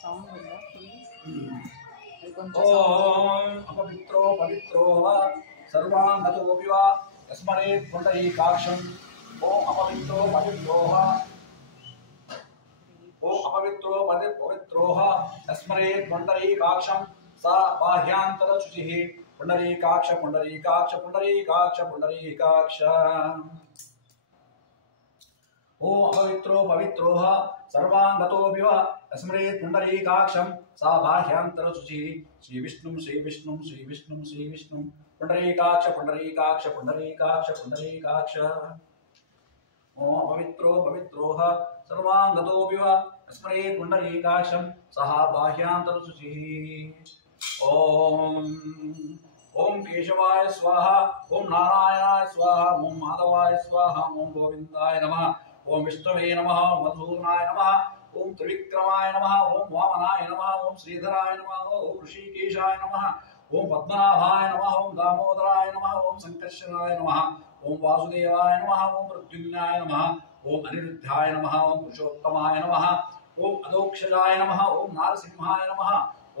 Sound ఉందా? ఓం అపవిత్రో పవిత్రో వా సర్వాంగతోపి వా యస్మరేత్ పుండరీకాక్షం. ఓం అపవిత్రో పవిత్రో వా ఓం అపవిత్రో పవిత్రో యస్మరేత్ పుండరీకాక్షం సా బాహ్యాంతర శుచిః. పుండరీకాక్ష పుండరీకాక్ష పుండరీకాక్ష పుండరీకాక్ష. ఓం అపవిత్రో పవిత్రో సర్వాంగతోపి వా యస్మరేత్ పుండరీకాక్షం సా బాహ్యాంతర శుచిః. శ్రీ విష్ణుం శ్రీ విష్ణుం శ్రీ విష్ణుం శ్రీ విష్ణుం పుండరీకాక్ష పుండరీకాక్ష పుండరీకాక్ష పుండరీకాక్ష. ఓం అపవిత్రో పవిత్రో సర్వాంగతోపి వా యస్మరేత్ పుండరీకాక్షం సహ బాహ్యాంతర శుచిః. ఓం ఓం కేశవాయ స్వాహ. ఓం నారాయణాయ స్వాహ. ఓం మాధవాయ స్వాహ. ఓం గోవిందాయ నమః. ఓం విష్ణవే నమః. ఓం మధుసూదనాయ నమః. ఓం త్రివిక్రమాయ నమః. ఓం వామనాయ నమః. ఓం శ్రీధరాయ నమః. ఓం ఋషికేశాయ నమః. ఓం పద్మనాభాయ నమః. ఓం దామోదరాయ నమః. ఓం సంకర్షణాయ నమః. ఓం వాసుదేవాయ నమః. ఓం ప్రద్యుమ్నాయ నమః. ఓం అనిరుద్ధాయ నమః. ఓం పురుషోత్తమాయ నమః. ఓం అదోక్షజాయ నమః. ఓం నారసింహాయ నమః.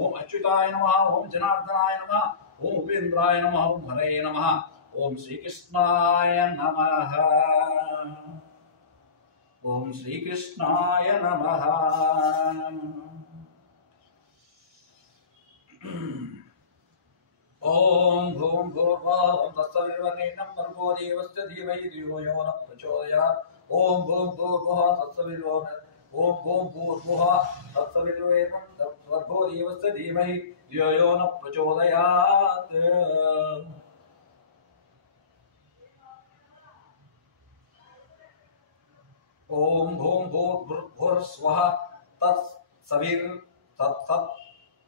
ఓం అచ్యుతాయ నమః. ఓం జనార్దనాయ నమః. ఓం ఉపేంద్రాయ నమః. ఓం హరయే నమః. ఓం శ్రీకృష్ణాయ నమః. ఓం శ్రీకృష్ణాయ నమః. ఓం భూం భూర్భువః ఓం తత్సవితుర్వరేణ్యం భర్గో దేవస్య ధీమహి ధియో యో నః ప్రచోదయాత్. ఓం భూం భూర్భువః తత్సవితుర్వరేణ్యం ఓం భూం భూర్భువః తత్సవితుర్వరేణ్యం భర్గో దేవస్య ధీమహి ధియో యో నః ప్రచోదయాత్. ఓం భూం భూర్భువః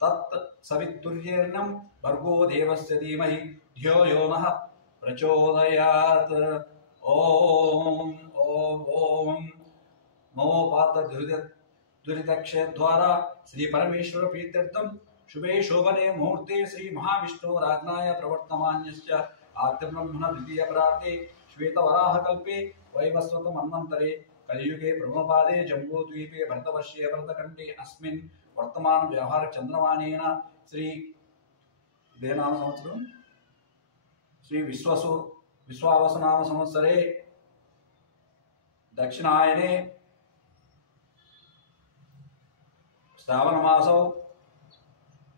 తత్సవితుర్వరేణ్యం భర్గో దేవస్య ధీమహి ధియో యో నః ప్రచోదయాత్. ఓం ఓం ఓం మోపాత దురితక్షేద్వారా శ్రీ పరమేశ్వర ప్రీత్యర్థం శుభే శోభనే ముహూర్తే శ్రీ మహావిష్ణోరాజ్ఞాయ ప్రవర్తమాన్యస్య ఆద్యబ్రహ్మణ ద్వితీయ ప్రార్థే శ్వేతవరాహకల్పే వైవస్వత మన్వంతరే కలియుగే బ్రహ్మపాదే జంబూద్వీపే భరతవర్షే భరతఖండే అస్మిన్ వర్తమాన వ్యవహార చంద్రమానేన శ్రీ దేనామ సంవత్సరం శ్రీ విశ్వావసనామ సంవత్సరే దక్షిణాయనే శ్రావణమాసౌ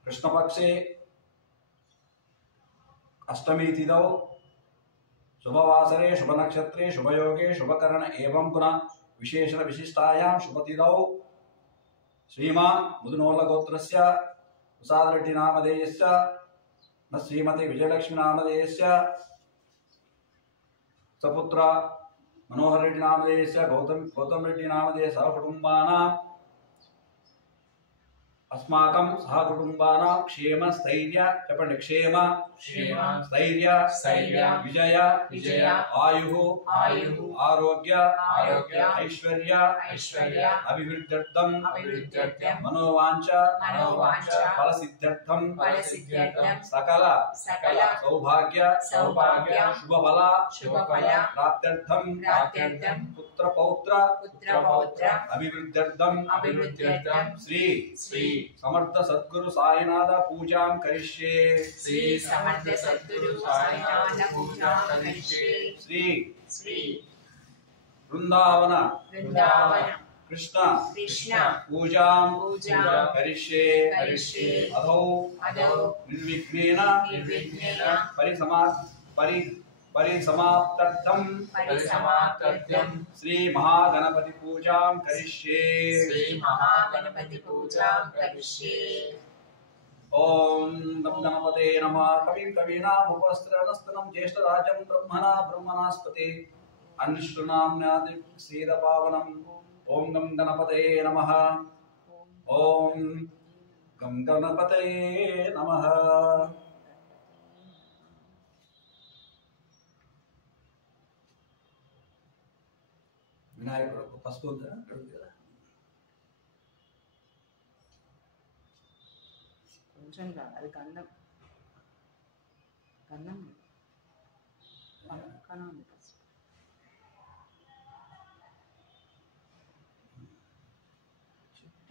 కృష్ణపక్షే అష్టमी తిథౌ శుభవాసరే శుభనక్షత్రే శుభయోగే శుభకరణ ఏవం పునః విశేషణ విశిష్టాయాం శుభతిథౌ శ్రీమాన్ ముదునోళ్ళగోత్రస్య ప్రసాదరెడ్డి నామధేయస్య న శ్రీమతి విజయలక్ష్మి నామధేయస్య సపుత్ర మనోహర్ రెడ్డి నామధేయస్య గౌతమ్ రెడ్డి నామధేయ సహకుటుంబానాం अस्माकं सहकुटुंबानां क्षेम स्थैर्य చెప్పండి క్షేమ స్థైర్య విజయ ఆయు ఆరోగ్య ఐశ్వర్య అభివృద్ధ్యర్థం మనోవాంఛ ఫలసిద్ధ్యర్థం సకల సౌభాగ్య శుభఫల ప్రాప్త్యర్థం పుత్ర పౌత్ర అభివృద్ధ్యర్థం శ్రీ समर्थ सद्गुरु साईनाथ पूजा करिष्ये. श्री समर्थ सद्गुरु साईनाथ पूजा करिष्ये. श्री वृंदावन कृष्ण पूजा करिष्ये. अधौ निर्विघ्नेन परिसमाप्त्यर्थं श्री महागणपति पूजा करिष्ये. ओम नम गणपते नमः. कविं कवीनामुपस्त्रवस्तनं ज्येष्ठराजं ब्रह्मणास्पते अन्विष्णुनाम्नादिसेदपावनं. ओम गं गणपते नमः. ओम गं गणपते नमः. వినాయకుడు పసుపు కొంచెం అది గంధం పక్కన ఉంది పసుపు.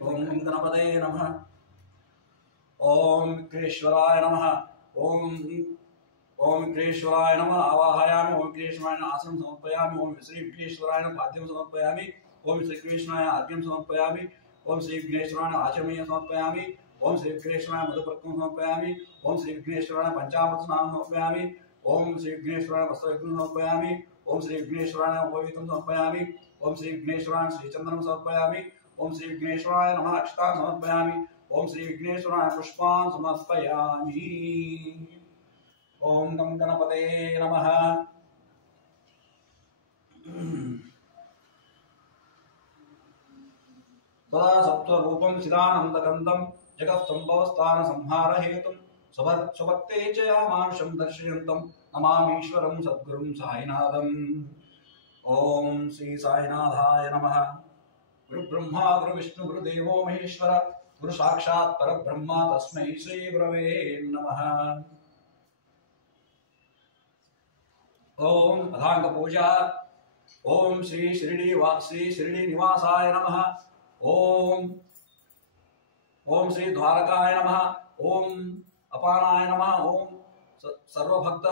ओम गणपते नमः। ओम विघ्नेश्वराय नमः। ओम विघ्नेश्वराय नमः। आवाहयामि। ओम विघ्नेश्वराय आसनं समर्पयामि। ओम श्री विघ्नेश्वराय पाद्यं समर्पयामि। ओम श्री विघ्नेश्वराय अर्घ्यं समर्पयामि। ओम श्री विघ्नेश्वराय आचमनीयं समर्पयामि। ओम श्री विघ्नेश्वराय मधुपर्कं समर्पयामि। ओम श्री विघ्नेश्वराय पंचामृत स्नानं समर्पयामि। ओम श्री विघ्नेश्वराय वस्त्रविघ्नं समर्पयामि। ओम श्री विघ्नेश्वराय उपवीतं समर्पयामि। ओम श्री विघ्नेश्वराय श्रीचन्दनं समर्पयामि। ओम श्री विघ्नेश्वराय नमः अक्षतां समर्पयामि। ओम श्री विघ्नेश्वराय पुष्पान् समर्पयामि। ओम गं गणपते नमः। सदा सत्त्वरूपं चिदानन्दकन्दं जगत्सम्भवस्थान संहार हेतुं स्वभक्ते च यामानुषं दर्शयन्तं नमामीश्वरं सद्गुरुं साईनाथम्। ओम श्री साईनाथाय नमः। गुरु ब्रह्मा गुरु विष्णु गुरु देवो महेश्वर गुरु साक्षात् परब्रह्म तस्मै श्री गुरवे नमः। ओम अधांग पूजा। ओम श्री शिरडी निवासाय नमः। ओम श्री द्वारकाय नमः। ओम अपानाय नमः। ओम सर्वभक्त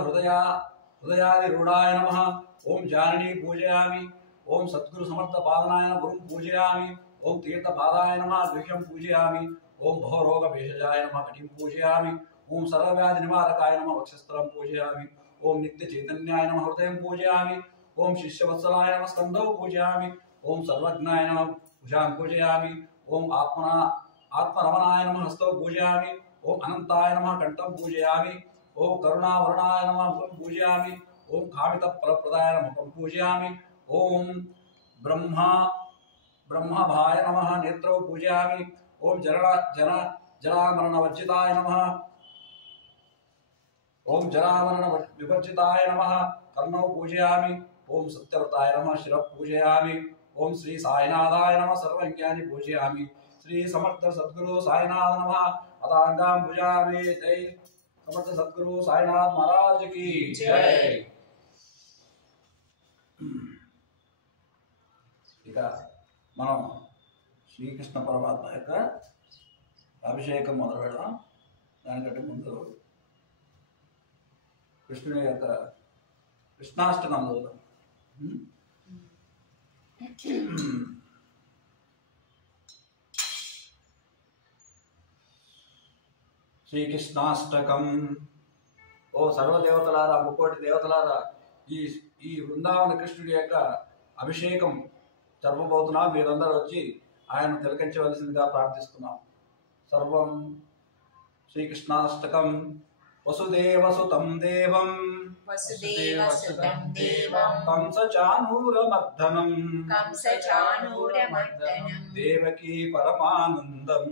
हृदयादिरूढ़ाय नमः। ओम जाननी पूजयामि। ओम सद्गुरु समर्थ पादनाय गुरुं पूजयामि। ओम तीर्थ पादाय नमः गृह्यं पूजयामि। ओम भवरोग भेषजाय नमः कटिं पूजयामि। ओम सर्वव्याधि निवारकाय नमः वक्षस्थलं पूजयामि। ओम नित्य चैतन्याय नमः हृदयं पूजयामि। ओम शिष्यवत्सलाय नमः स्कन्धौ पूजयामि। ओम सर्वज्ञाय नमः भुजां पूजयामि। ओम आत्मरमणाय नमः हस्तौ पूजयामि। ओम अनंताय नमः कंठं पूजयामि। ओम करुणावर्णाय नमः मुखं पूजयामि। ओम कामितफलप्रदाय नमः मुखं पूजयामि। ओम ब्रह्मभाय नमः नेत्रौ पूजयामि। ओम जरामरणवर्जिताय नमः। ओम जरामरण विवर्जिताय नमः कर्णौ पूजयामि। ओम सत्यव्रताय नमः शिरः पूजयामि। ओम श्री साईनाथाय नमः सर्वज्ञानि पूजयामि। श्री समर्थ सद्गुरु साईनाथ नमः अदांगां पूजयामि। जय समर्थ सद्गुरु साईनाथ महाराज की जय। ఇక మనం శ్రీకృష్ణ పరమాత్మ యొక్క అభిషేకం మొదలు పెడదాం. దానికంటే ముందు కృష్ణుని యొక్క కృష్ణాష్టకం చదువుదాం. శ్రీకృష్ణాష్టకం. ఓ సర్వదేవతలారా, ముక్కోటి దేవతలారా, ఈ వృందావన కృష్ణుడి యొక్క అభిషేకం జరపబోతున్నాం. మీరందరూ వచ్చి ఆయన తిలకించవలసిందిగా ప్రార్థిస్తున్నాం. సర్వం శ్రీకృష్ణాష్టకం. వసుదేవసుతం దేవం కంసచానూరమర్దనం దేవకీ పరమానందం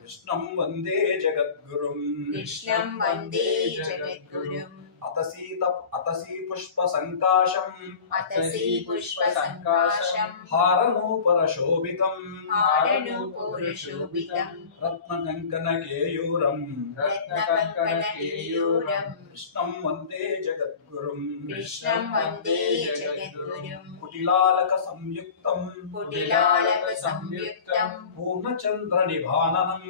కృష్ణం వందే జగద్గురుం అతసీ పుష్ప సంకాశం హారనూపుర శోభితం రత్న కంకణ కేయూరం కృష్ణం వందే జగద్గురుం కుటిలాలక సంయుక్తం పూర్ణచంద్ర నిభాననం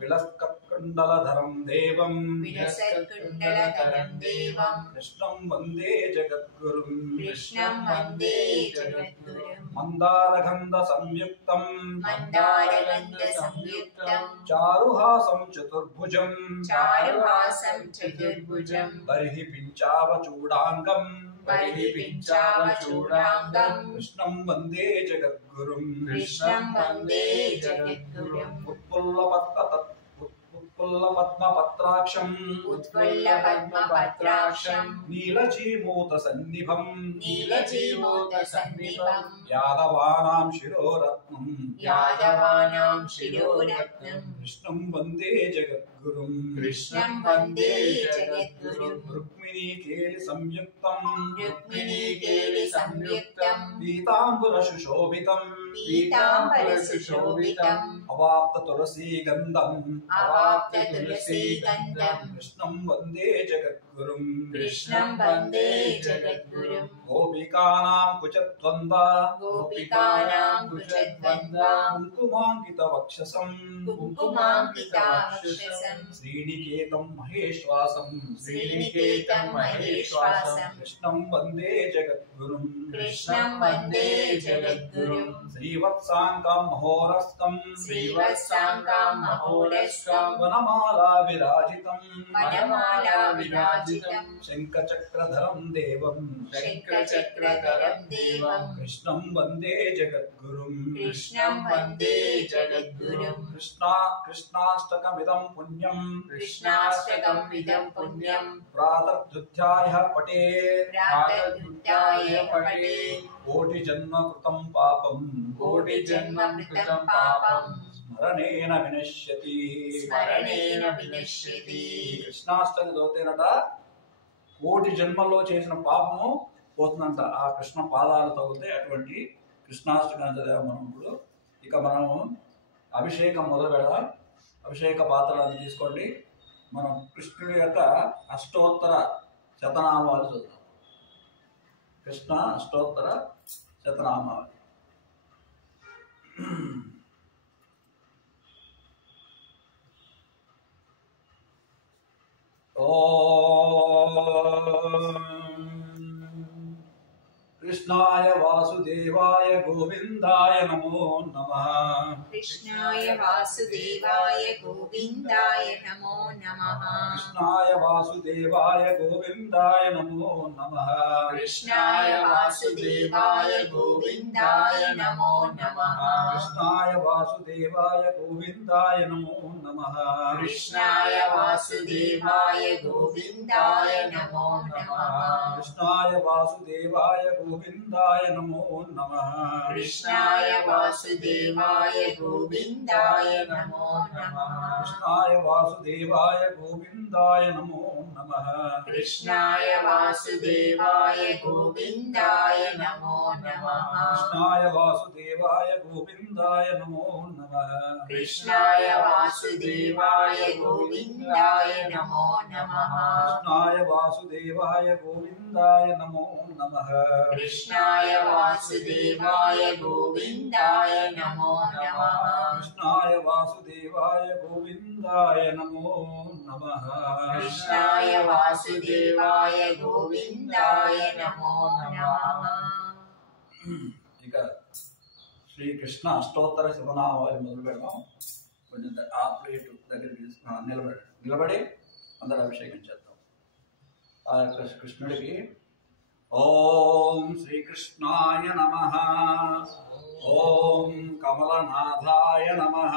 విలస్కత్కుండలధరం దేవం కృష్ణం వందే జగద్గురుం మందారగంధ సంయుక్తం చారుహాసం చతుర్భుజం బర్హి పించావచూడాంగం కృష్ణం వందే జగద్గురుం ఉత్పుల్లపద్మపత్రాక్షం నీలజీమూత సన్నిభం యాదవానాం శిరోరత్నం కృష్ణం వందే జగద్గురుం రుక్మిణీకేలి సంయుక్తం పీతాంబుర సుశోభితం అవాప్త తులసీ గంధం కృష్ణం వందే జగద్గురుం जगद्गुरुं कृष्णं वन्दे जगद्गुरुं गोपिकानां कुचद्वन्द्वा कुङ्कुमाङ्कितवक्षसं श्रीनिकेतं महेश्वासं कृष्णं वन्दे जगद्गुरुं श्रीवत्साङ्गं महोरस्कं वनमाला विराजितं शङ्खचक्रधरं देवं कृष्णं वन्दे जगद्गुरुं कृष्णाष्टकमिदं पुण्यं प्रातर्धुत्याय पठेत् कोटिजन्म कृतं पापं స్మరణేన వినశ్యతి కృష్ణాష్టమి చదివితేనట కోటి జన్మల్లో చేసిన పాపము పోతుందంట ఆ కృష్ణ పాదాలు తగిలితే. అటువంటి కృష్ణాష్టమి చదివాము మనం ఇప్పుడు. ఇక మనము అభిషేకం మొదలు పెడదాం. అభిషేక పాత్రలను తీసుకోండి. మనం కృష్ణుడి యొక్క అష్టోత్తర శతనామాలు చదువుతాం. కృష్ణ అష్టోత్తర శతనామాలు. कृष्णाय वासुदेवाय गोविंदाय नमो नमः. कृष्णाय वासुदेवाय गोविंदाय नमो नमः. कृष्णाय वासुदेवाय गोविंदाय नमो नमः. कृष्णाय वासुदेवाय गोविंदाय नमो नमः. कृष्णाय वासुदेवाय गोविंदाय नमो नमः. कृष्णाय वासुदेवाय गोविंदाय नमो नमः. कृष्णाय वासुदेवाय गोविंदाय नमो नमः. कृष्णाय वासुदेवाय गोविंदाय नमो नमः. कृष्णाय वासुदेवाय गोविंदाय नमो नमः. कृष्णाय वासुदेवाय गोविंदाय नमो नमः. कृष्णाय वासुदेवाय गोविंदाय नमो नमः. कृष्णाय वासुदेवाय गोविंदाय नमो नमः. कृष्णाय वासुदेवाय गोविंदाय नमो नमः. कृष्णाय वासुदेवाय गोविंदाय नमो नमः. कृष्णाय वासुदेवाय गोविंदाय नमो नमः. कृष्णाय वासुदेवाय गोविंदाय नमो नमः. ఇక శ్రీకృష్ణ అష్టోత్తర శతనామావళి మొదలు పెడదాం. కొంచెం ఆ ప్లేట్ దగ్గరికి నిలబడి అందరూ అభిషేకం చేద్దాం. ఆ యొక్క కృష్ణుడికి ఓం శ్రీకృష్ణాయ నమః. ఓం కమలనాథాయ నమః.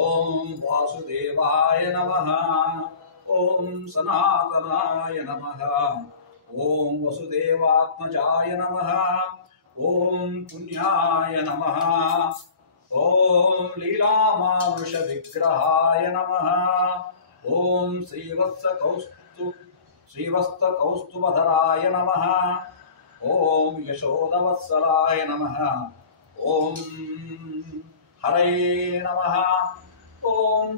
ఓం వాసుదేవాయ నమః. ఓం సనాతనాయ నమః. ఓం వసుదేవాత్మజాయ నమః. ఓం పుణ్యాయ నమః. ఓం లీలామానుష విగ్రహాయ నమః. ఓం శ్రీవత్స కౌస్తుభధరాయ నమః. ఓం యశోదవత్సలాయ నమః. ఓం హరయే నమః. ఓం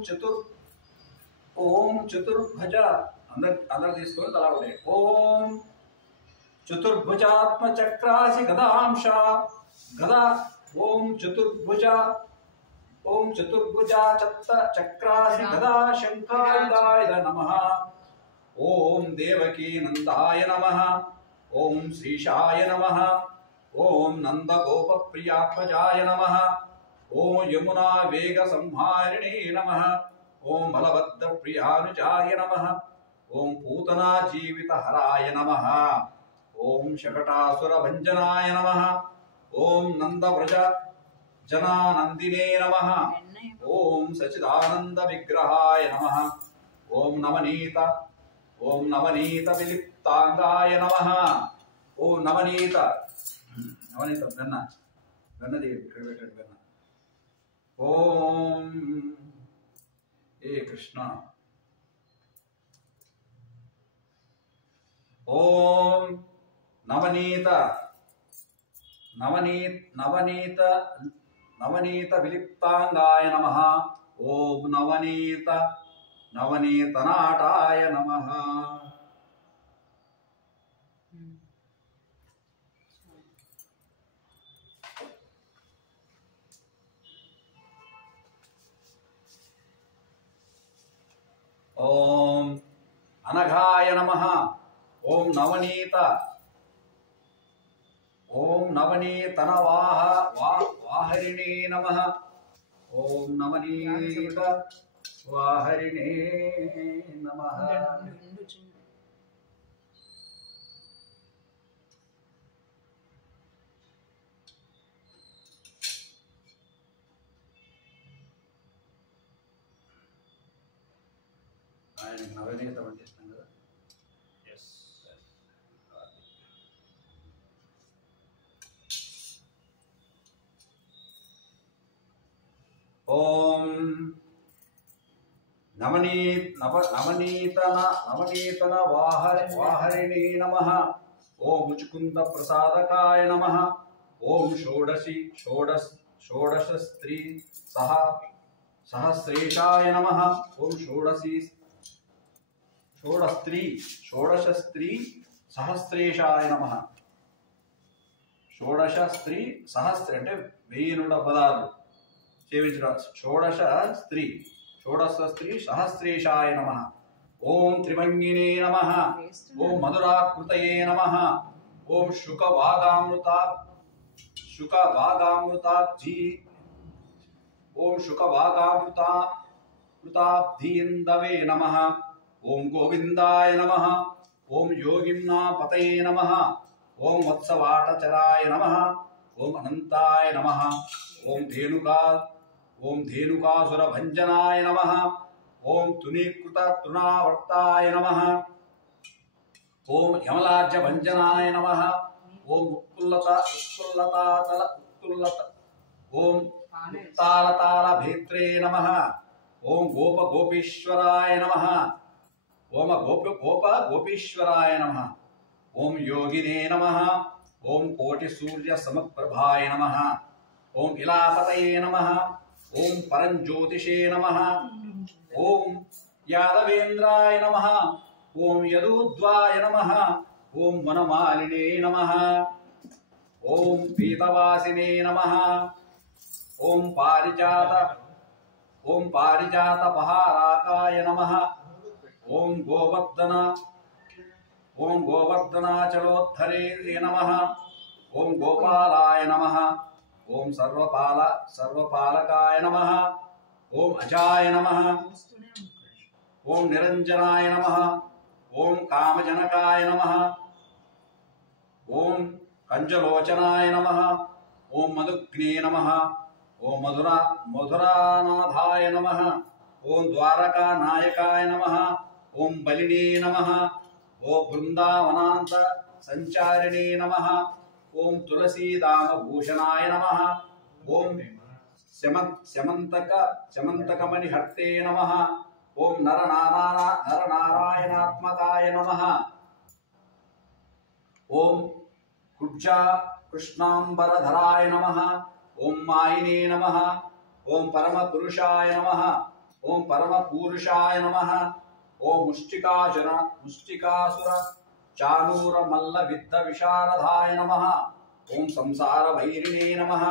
చతుర్భుజ అందరు తీసుకొని తలా ఒకటి. ఓం చతుర్భుజాత్మచక్రాసి గదాంశ గదా. ఓం చతుర్భుజా చక్రాసి గదా శంఖాయుధాయ నమః. ఓం దేవకీ నందాయ నమః. ఓం శ్రీశాయ నమః. ఓం నందగోపప్రియాత్మజాయ నమః. ఓం యమునా వేగ సంహారిణే నమః. ఓం బలభద్రప్రియానుజాయ నమః. ఓం పూతనా జీవితహరాయ నమః. ఓం శకటాసురభంజనాయ నమః. ఓం నందవ్రజ జనానందినే నమః. ఓం సచిదానంద విగ్రహాయ నమః. ఓం నవనీత విలిప్తాంగాయ నమః. ఓం నవనీత వెన్నది ఇక్కడ పెట్టండి వెన్న. ఓం ఏ కృష్ణ. ఓం నవనీత విలిప్తాంగాయ నమః. ఓం నవనీతనాటాయ నమః. ఓం అనఘాయ నమః. ఓం నవనీతన వాహరిణే నమః. ఓం నవనీత వాహరిణే నమః. ఆయనకి నవనీత పండిస్తాం కదా. ఓం నవనీతన వాహరిణే నమః. ఓం ముచుకుంద ప్రసాదకాయ నమః. ఓం షోడశ స్త్రీ సహస్రేషాయ నమః. ఓం షోడశ స్త్రీ సహస్రేషాయ నమః. షోడశ స్త్రీ సహస్ర అంటే 1016 సేవించడం. షోడశ స్త్రీ సహస్రేషాయ నమః. ఓం త్రిభంగినే నమః. ఓం మధురాకృతయే నమః. ఓం శుకవాగామృతాబ్ధీందవే నమః. ఓం గోవిందాయ నమః. ఓం యోగిమ్నాపతయే నమః. ఓం వత్సవాటచరాయ నమః. ఓం అనంతాయ నమః. ఓం ధేనుకాసురభంజనాయ నమః. ఓం తృణావర్తాయ నమః. ఓం యమలార్జభంజనాయ నమః. ఓం ఓం ఉత్తాలతాళభేత్రే నమః. ఓం గోపీశ్వరాయ నమః. ఓం గోపీశ్వరాయ నమః. ఓం యోగినే నమః. ఓం కోటిసూర్యసమప్రభాయ నమః. ఓం ఇలాపతయే నమః. ఓం పరంజ్యోతిషే నమః. ఓం యాదవేంద్రాయ నమః. ఓం యదూద్వాయ నమః. ఓం వనమాలినే నమః. ఓం పీతవాసినే నమః. ఓం పారిజాతపహారాకాయ నమః. ఓం గోవర్ధనాచలోద్ధరే నమః. ఓం గోపాలాయ నమః. ఓం సర్వపాలకాయ నమః. ఓం అజాయ నమః. ఓం నిరంజనాయ నమః. ఓం కామజనకాయ నమః. ఓం కంజలోచనాయ నమః. ఓం మధుగ్నే నమః. ఓం మధురానాథాయ నమః. ఓం ద్వారకానాయకాయ నమః. ఓం బలినే నమః. ఓం బృందావనాంత సంచారిణే నమః. ఓం తులసీదామభూషణాయ నమః. ఓం శమంతకమణిహర్తే నమః. ఓం నరనారాయణాత్మకాయ నమః. ఓం కృష్ణాంబరధరాయ నమః. ఓం మాయినే నమః. ఓం పరమపురుషాయ నమః. ఓం పరమపూరుషాయ నమః. ఓం ముష్టికాసుర చానూర మల్ల విద్ద విశారదాయ నమః. ఓం సంసార వైరిణే నమః.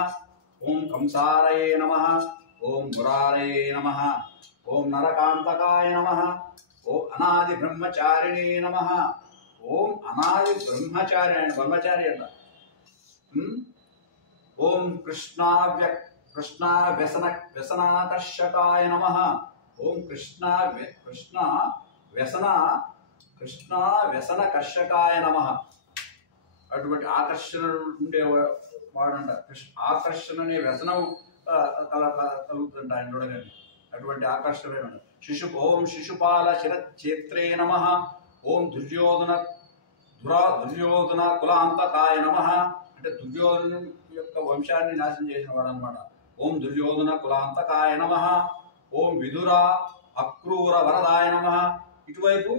ఓం కంసారయే నమః. ఓం మురారయే నమః. ఓం నరకాంతకాయ నమః. ఓం అనాది బ్రహ్మచారిణే నమః. ఓం అనాది బ్రహ్మచారి బ్రహ్మచారి అంట. ఓం కృష్ణా వ్యసనాకర్షకాయ నమః. ఓం కృష్ణా వ్యసనకర్షకాయ నమః. అటువంటి ఆకర్షణ ఉండేవాడంట. ఆకర్షణ అనే వ్యసనం కలుగుతుంట ఆయన చూడగానే. అటువంటి ఆకర్షణ. ఓం శిశుపాల శిరచేత్రే నమః. ఓం దుర్యోధన కులాంతకాయ నమః. అంటే దుర్యోధన యొక్క వంశాన్ని నాశనం చేసిన వాడు అనమాట. ఓం దుర్యోధన కులాంతకాయ నమః. ఓం విదుర అక్రూర వరదాయ నమః. ఇటువైపు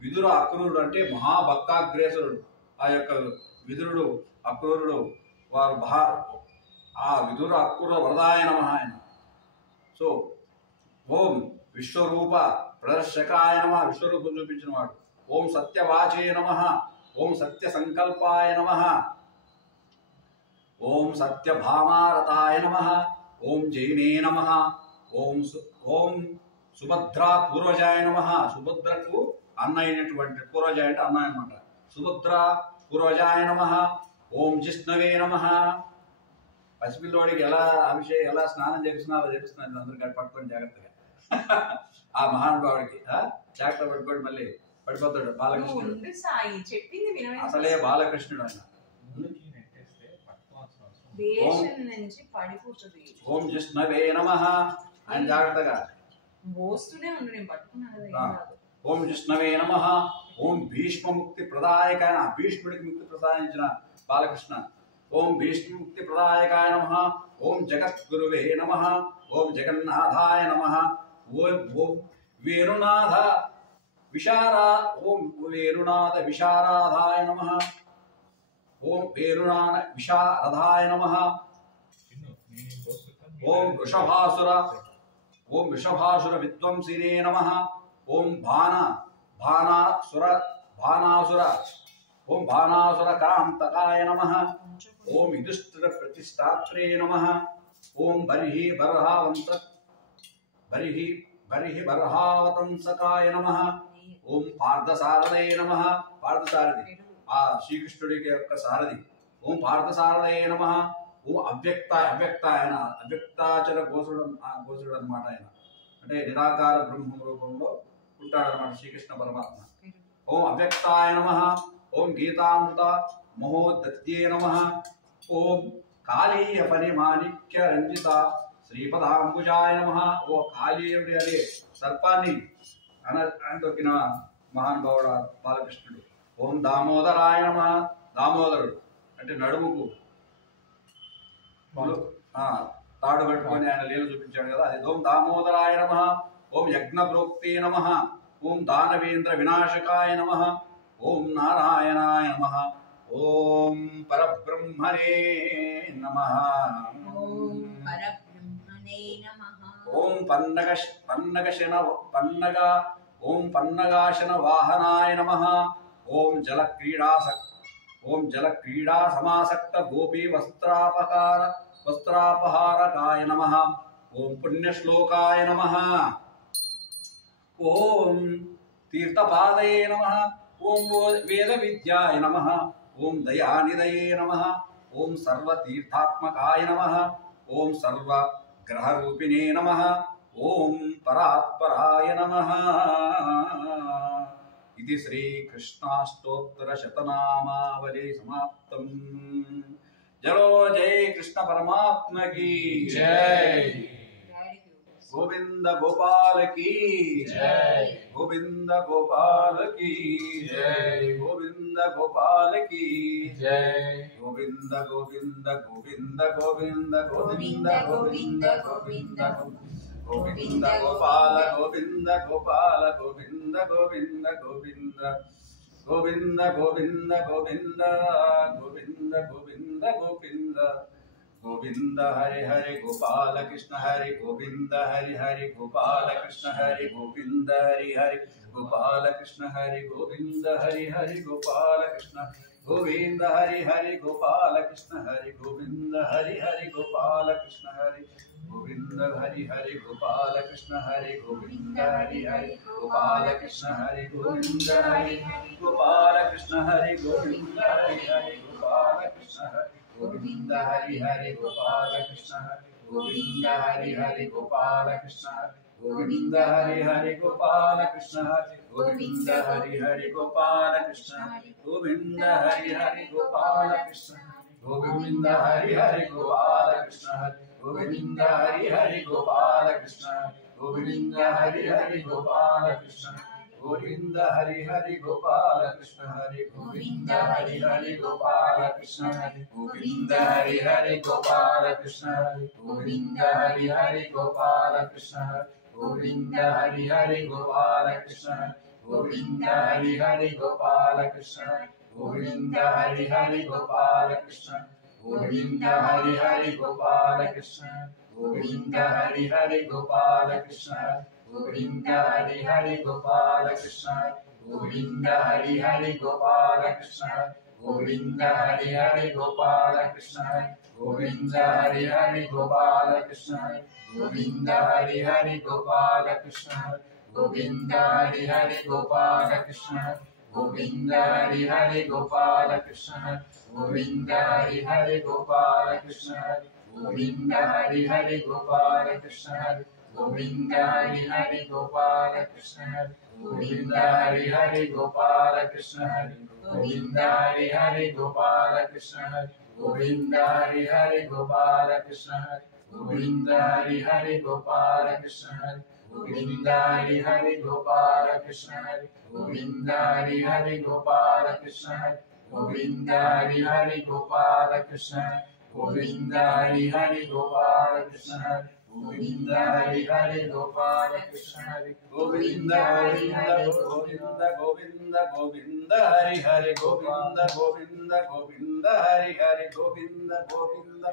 విదుర అక్రూరుడు అంటే మహాభక్తాగ్రేసరుడు. ఆ యొక్క విదురుడు అక్రూరుడు వారు ఆ విదుర అక్రూర వరదాయ నమః ఆయన. సో ఓం విశ్వరూప ప్రదర్శకాయ నమః. విశ్వరూపం చూపించిన వాడు. ఓం సత్యవాచే నమః. ఓం సత్య సంకల్పాయ నమః. ఓం సత్యభామారతాయ నమః. ఓం జైనే నమః. ఓం సుభద్ర పూర్వజాయ నమః. సుభద్రకు అన్న అయినటువంటి పూర్వజాయ అంటే అన్న అన్నమాట. సుభద్ర పూర్వజాయ నమః. ఓం జిష్ణవే నమః. పసిపిల్లోడికి ఎలా అభిషేకం ఎలా స్నానం చేపిస్తున్నారో చేపిస్తున్నారు అందరికీ పట్టుకొని జాగ్రత్తగా. ఆ మహానుభావుడికి ట్రాక్టర్ పట్టుకోండి మళ్ళీ పడిపోతాడు బాలకృష్ణుడు. అసలే బాలకృష్ణుడు ఆయన. ఓం జిష్ణవే నమః. ఆయన జాగ్రత్తగా ఓం జిష్ణవే నమః. ఓం భీష్మ ముక్తి ప్రదాయకాయ. భీష్ముడికి ముక్తి ప్రసాదించిన బాలకృష్ణ. ఓం భీష్మ ముక్తి ప్రదాయకాయ నమః. ఓం జగద్గురువే నమః. ఓం జగన్నాథాయ నమః. ఓం వేణునాథ విశారాధాయ నమః. ఓం వేణునాథ విశారదాయ నమః. ఓం వృషభాసుర విద్వంసినే నమః. ఓం భానాసుర కాంతకాయ నమః. ఓం యుధిష్ఠిర ప్రతిష్టాత్రే నమః. ఓం బర్హి బర్హావతంసకాయ నమః. ఓం పార్థసారథయ నమః. పార్థసారథి ఆ శ్రీకృష్ణుడికి యొక్క సారథి. ఓం పార్థసారథయ నమః. ఓం ఆయన అవ్యక్తాచర గోసుడు అన్నమాట. ఆయన అంటే నిరాకార బ్రహ్మ రూపంలో ఉంటాడన్నమాట శ్రీకృష్ణ పరమాత్మ. ఓం అవ్యక్తాయ నమః. ఓం గీతామృత మహోదత్యే నమః. ఓం కాళీయ పరిమాణిక్య రంజిత శ్రీపదాంబుజాయ నమః. ఓ కాళీయుడి అనే సర్పాన్ని దొక్కిన మహానుభావుడు బాలకృష్ణుడు. ఓం దామోదరాయ నమః. దామోదరుడు అంటే నడుముకు తాడు కట్టుకొని ఆయన లీల చూపించాడు కదా అది. ఓం దామోదరాయ నమః. ఓం యజ్ఞప్రోక్తే నమః. ఓం దానవేంద్ర వినాశకాయ నమః. ఓం నారాయణాయ నమః. ఓం పరబ్రహ్మణే నమః. ఓం పన్నగాశన వాహనాయ నమః. ఓం జలక్రీడా సమాసక్త గోపీ వస్త్రాపహారకాయ నమః. ఓం పుణ్యశ్లోకాయ నమః. ఓం తీర్థపాదయే నమః. ఓం వేద విద్యాయ నమః. ఓం దయానిదయే నమః. ఓం సర్వతీర్థాత్మకాయ నమః. ఓం సర్వగ్రహరూపిణే నమః. ఓం పరాత్పరాయ నమః. ఇది శ్రీకృష్ణాష్టోత్తర శతనామావళి సమాప్తం. జలో జై కృష్ణ పరమాత్మ కీ జై. గోవింద గోపాల కీ జై. గోవింద గోపాల కీ జై. గోవింద గోపాల కీ జై. గోవింద గోవింద గోవింద గోవింద గోవింద గోవింద గోవింద గోవింద గోపాల గోవింద గోపాల గోవింద గోవింద గోవింద గోవింద గోవింద గోవింద గోవింద గోవింద గోవింద గోవింద హరి హరి గోపాల కృష్ణ హరి గోవింద హరి హరి గోపాల కృష్ణ హరి గోవింద హరి హరి గోపాల కృష్ణ హరి గోవింద హరి హరి గోపాల కృష్ణ గోవింద హరి హరి గోపాల కృష్ణ హరి గోవింద హరి హరి గోపాల కృష్ణ హరి గోవింద హరి హరి గోపాల కృష్ణ హరి గోవింద హరి హరి గోపాల కృష్ణ హరి గోవింద హరి గోపాల కృష్ణ హరి గోవింద హరి హరి గోపాల కృష్ణ హరి గోవింద హరి హరి గోపాల కృష్ణ గోవింద హరి హరి గోపాల కృష్ణ గోవింద హరి హరి గోపాల కృష్ణ గోవింద హరి హరి గోపాల కృష్ణ గోవింద హరి హరి గోపాల కృష్ణ గోవింద హరి హరి గోపాల కృష్ణ గోవింద హరి హరి గోపాల కృష్ణ గోవింద హరి హరి గోపాల కృష్ణ గోవింద హరి హరి గోపాల కృష్ణ హరి గోవింద హరి హరి గోపాల కృష్ణ గోవింద హరి హరి గోపాల కృష్ణ గోవింద హరి హరి గోపాల కృష్ణ గోవింద హరి హరి గోపాల కృష్ణ గోవింద హరి హరి గోపాల కృష్ణ గోవింద హరి హరి గోపాల కృష్ణ గోవింద హరి హరి గోపాల కృష్ణ గోవింద హరి హరి గోపాల కృష్ణ గోవింద హరి హరి గోపాల కృష్ణ గోవింద హరి హరి గోపాల కృష్ణ గోవింద హరి హరి గోపాల కృష్ణ गोविंद हरि हरि गोपाल कृष्ण हरि गोविंद हरि हरि गोपाल कृष्ण हरि गोविंद हरि हरि गोपाल कृष्ण हरि गोविंद हरि हरि गोपाल कृष्ण हरि गोविंद हरि हरि गोपाल कृष्ण हरि गोविंद हरि हरि गोपाल कृष्ण हरि गोविंद हरि हरि गोपाल कृष्ण हरि गोविंद हरि हरि गोपाल कृष्ण हरि गोविंद हरि हरि गोपाल कृष्ण हरि गोविंद हरि हरि गोपाल कृष्ण हरि गोविंद हरि हरि गोपाल कृष्ण हरि गोविंद हरि हरि गोपाल कृष्ण हरि गोविंद हरि हरि गोपाल कृष्ण हरि गोविंद हरि हरि गोपाल कृष्ण हरि गोविंद हरि हरि गोपाल कृष्ण हरि गोविंद हरि हरि गोपाल कृष्ण हरि गोविंद हरि हरि गोविंद गोविंद गोविंद हरि हरि गोविंद गोविंद गोविंद हरि हरि गोविंद गोविंद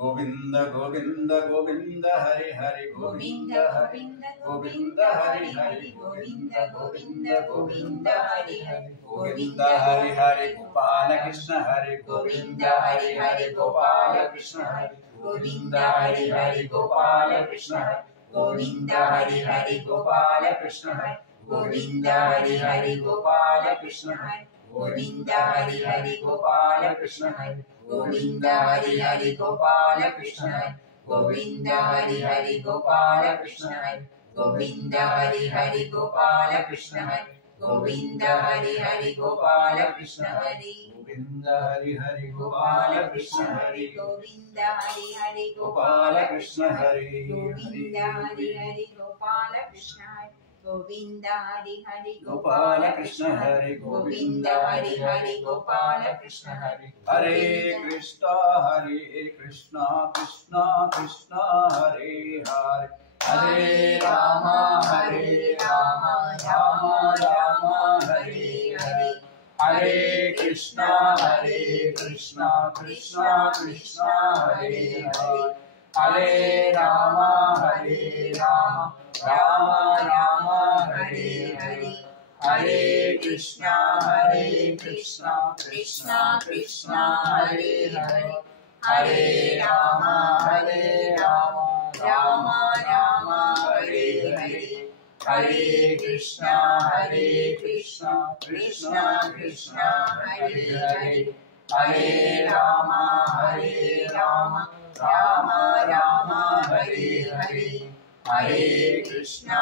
गोविंद गोविंद गोविंद हरि हरि गोविंद गोविंद गोविंद हरि हरि गोविंद गोविंद गोविंद हरि हरि गोविंद हरि हरि गोपाल कृष्ण हरि गोविंद हरि हरि गोपाल कृष्ण हरि गोविंद हरि हरि गोपाल कृष्ण हरि गोविंद हरि हरि गोपाल कृष्ण हरि गोविंद हरि हरि गोपाल कृष्ण हरि गोविंद हरि हरि गोपाल कृष्ण हरि गोविंद हरि हरि गोपाल कृष्ण हरि गोविंद हरि हरि गोपाल कृष्ण हरि गोविंद हरि हरि गोपाल कृष्ण हरि गोविंद हरि हरि गोपाल कृष्ण हरि गोविंद हरि हरि गोपाल कृष्ण हरि गोविंद हरि हरि गोपाल कृष्ण हरि गोविंद हरि हरि गोपाल कृष्ण हरि गोविंद हरि हरि गोपाल कृष्ण हरि गोविंद हरि हरि गोपाल कृष्ण हरि हरे कृष्णा कृष्णा कृष्णा हरे हरे हरे राम राम राम हरे हरे हरे कृष्णा कृष्णा कृष्णा हरे हरे हरे राम राम राम हरे हरे हरे कृष्णा कृष्णा कृष्णा हरे हरे हरे राम राम राम हरे हरे हरे कृष्णा कृष्णा कृष्णा हरे हरे हरे राम राम राम हरे हरे हरे कृष्णा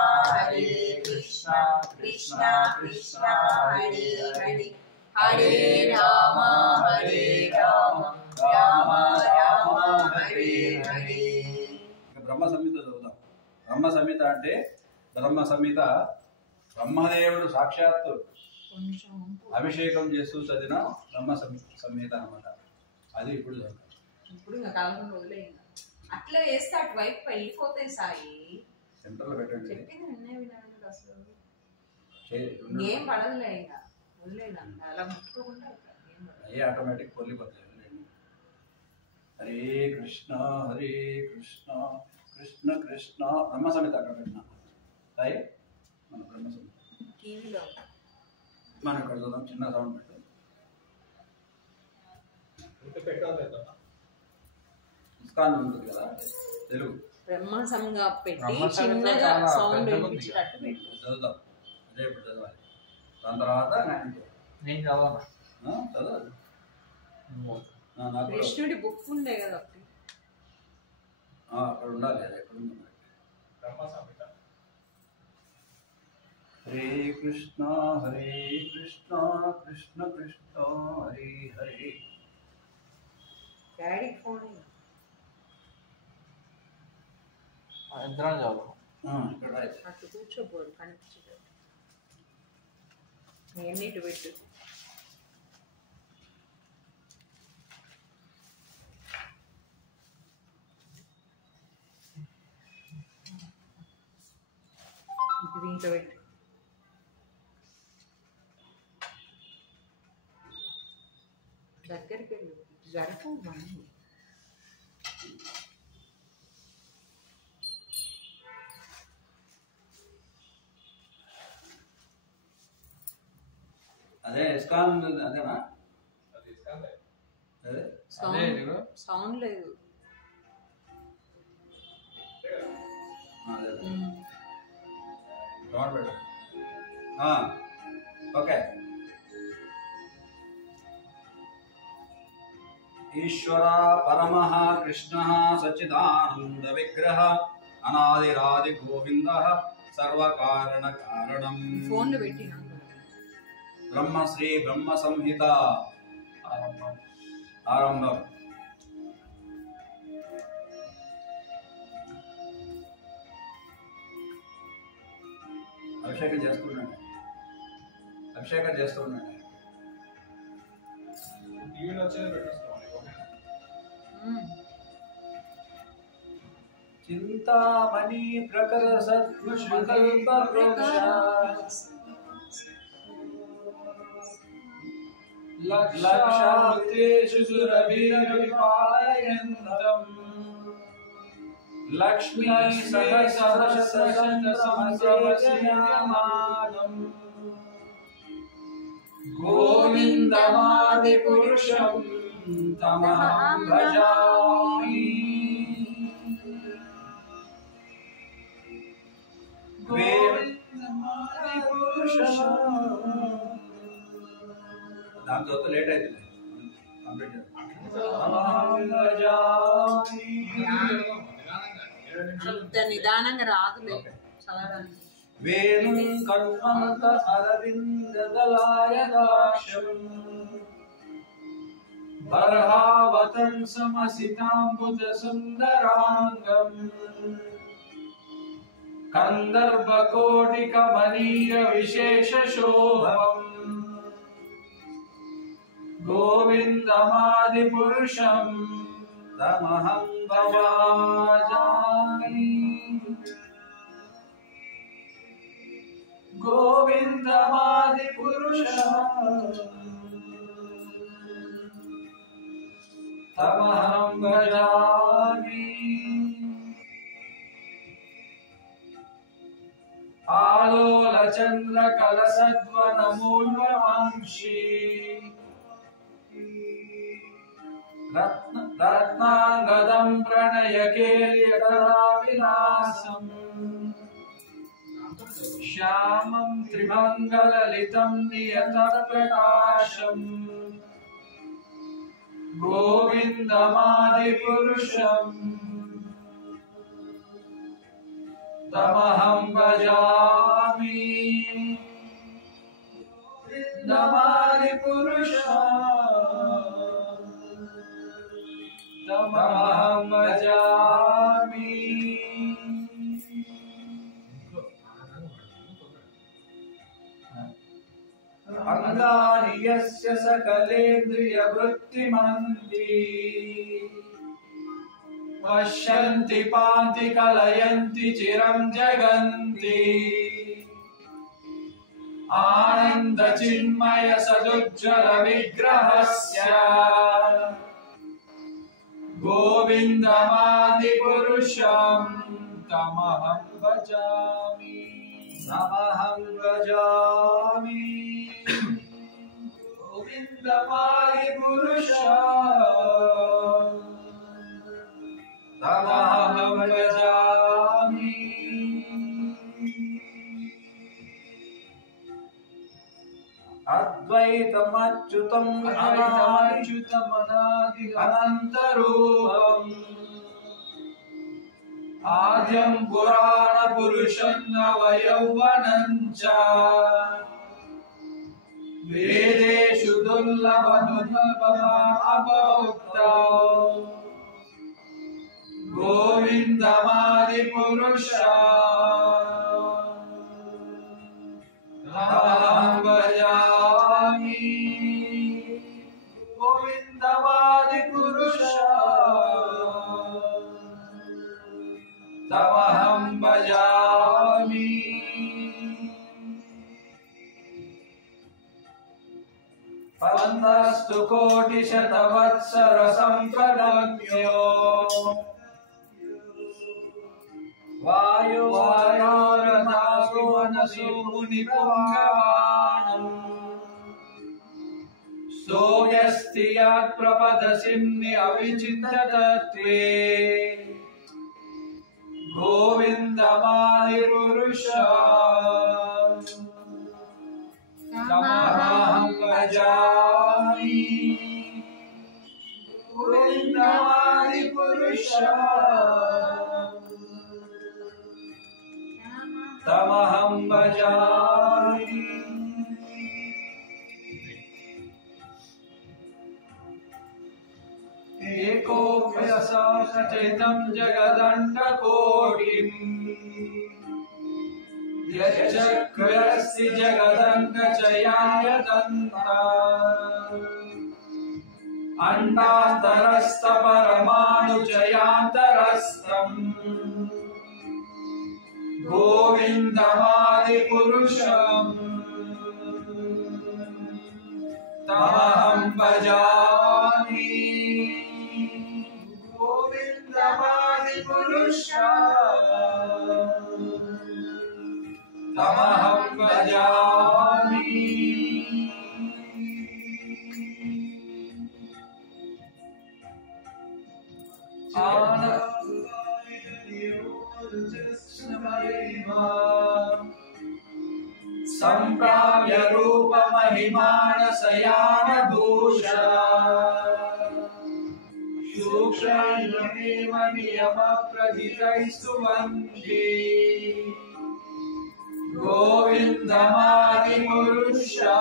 कृष्णा कृष्णा हरे हरे हरे राम राम राम हरे हरे బ్రహ్మ సంహిత చదువుదాం. బ్రహ్మ సంహిత అంటే బ్రహ్మ సంహిత బ్రహ్మదేవుడు సాక్షాత్తు అభిషేకం చేస్తూ చదివిన బ్రహ్మ సంహిత అన్నమాట. అది ఇప్పుడు చదువుతాం. ఇప్పుడు ఇంకా కాలం వదిలేయండి. అట్లా వేస్తే అటువైపు వెళ్ళిపోతాయి సాయి. సెంటర్లో పెట్టండి. చెప్పింది నిన్నే వినాలి అసలు. ఏం పడదులే ఇంకా వదిలేనా అలా ముట్టుకోకుండా అయ్యే ఆటోమేటిక్ పొల్లిపోతాయి. హరే కృష్ణ కృష్ణ కృష్ణ బ్రహ్మ సంహిత అక్కడ పెట్టినా సాయి మన బ్రహ్మ సంహిత టీవీలో మనం ఇక్కడ చూద్దాం. చిన్న సౌండ్ పెట్టు. ఇస్కాన్ ఉంటుంది కదా తెలుగు బ్రహ్మ సంగా పెట్టి చిన్నగా సౌండ్ వినిపించేటట్టు పెట్టు. చదువుతాం. అదే ఇప్పుడు చదవాలి. దాని తర్వాత నేను చదవాలి. చదవాలి. కృష్ణుడి బుక్ ఉండే కదా అక్కడ ఉండాలి. అది ఎక్కడ ఉంది? హరే కృష్ణ కృష్ణ కృష్ణ హరే హరే. డాడీ ఫోన్ ఇద్దరం చదువు. ఇక్కడ అటు కూర్చోబోదు కనిపించదు. నేను ఇటు పెట్టు. ఇది దీంట్లో పెట్టు. దగ్గరికి వెళ్ళు. జరపు బండి. అదే ఇస్కాన్ అదేనా? సౌండ్ లేదు. ఓకే. ఈశ్వర పరమః కృష్ణః సచ్చిదానంద విగ్రహ అనాదిరాది గోవిందః సర్వకారణ కారణం. ఫోన్ లో పెట్టినా బ్రహ్మశ్రీ బ్రహ్మ సంహిత ఆరంభం. అభిషేకం చేస్తున్నాడు. చింతామణి ప్రకర సద్గుష్మకల్ప వృక్ష లక్షామృతేషు సురభిరవిపాలయంతం లక్ష్మీ సహస్రశతసహస్రమానం గోవిందమాది పురుషం తమహం భజామి. గోవిందమాది పురుషం. దాంతో లేట్ అవుతుంది కంప్లీట్. అంత నిదానంగా రాదులే చదవడానికి. వేణుం కల్మంత అరవిందదలాయదాక్షం బర్హావతం సమసితాంబుజ సుందరాంగం కందర్భకోటి కమనీయ విశేష శోభం గోవిందమాది పురుషం తమహం భజామి. గోవిందమాది పురుషం తమహం భజామి. ఆలోల చంద్ర కలసద్వనమూల్యవాంశీ రత్నాంగదం ప్రణయకేలియకరావిలాసం శ్యామం త్రిమంగళలితం నియతప్రకాశం గోవిందమాది పురుషం తమహం భజామి. గోవిందమాది పురుషం తమహం భజామి. అంగాని యస్య సకలేంద్రియ వృత్తిమంతి పశ్యంతి పాంతి కలయంతి చిరం జగంతి ఆనంద చిన్మయ సదుజ్వల విగ్రహస్య గోవిందమాది పురుషం తమహం భజామి. తమహం భజామి. గోవిందమాది పురుషం తమహం భజామి. అద్వైతమచ్యుతం అనాదిచ్యుతమనాది అనంతరూపం ఆద్యం పురాణ పురుషం నవయౌవనం చ వేదేషు దుర్లభమపౌక్తం గోవిందమాది పురుషం తమహం భజామి. గోవిందమాది పురుషం తమహం భజామి. పంతస్తు కోటి శతవత్సర సంప్రణమ్యో వాయువాయారదాసు మనసు ముని పుంగవాణం सोऽयस्ति यत् प्रपदसिम्नि अविचिन्ततत्त्वे गोविन्दमादिपुरुषा तमहं भजामि गोविन्दमादिपुरुषा तमहं भजामि। एकोऽप्यसचेतं जगदण्डकोटिम् यच्चक्रस्ति जगदण्डचयाय दन्ता अण्डान्तरस्तपरमाणुचयान्तरस्तम् गोविन्दमादिपुरुषम् तमहं भजामि गोविन्दमादिपुरुषा तमहं भजामि। सम्प्राप्य रूपमहिमानशयानभूषा सूक्ष्मेव नियमप्रथितैस्तु वन्दे गोविन्दमादिपुरुषा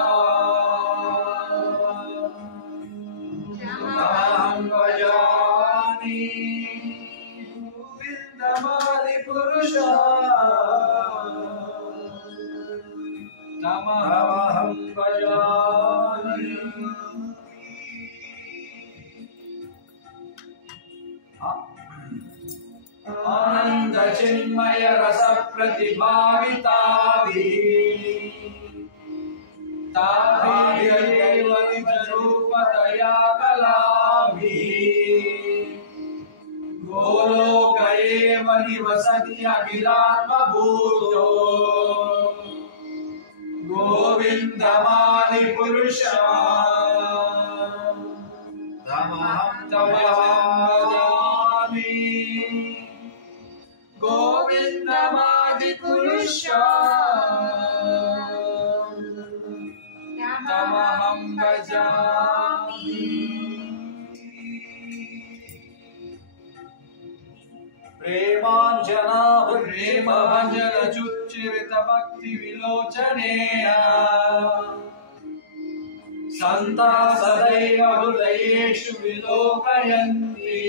तमहं भजामि गोविन्दमादिपुरुषा तमहं भजामि। आनन्दचिन्मय रसप्रतिभाविताभिः ताभिरेव निजरूपतया कलाभिः गोलोक एव निवसति अखिलात्मभूतो गोविन्दमादिपुरुषा तमहं भजामि गोविन्दमादिपुरुषा तमहं भजामि। प्रेमभञ्जनचुच्चरितभक्तिविलोचनेन सन्ता सदैव हृदयेषु विलोकयन्ति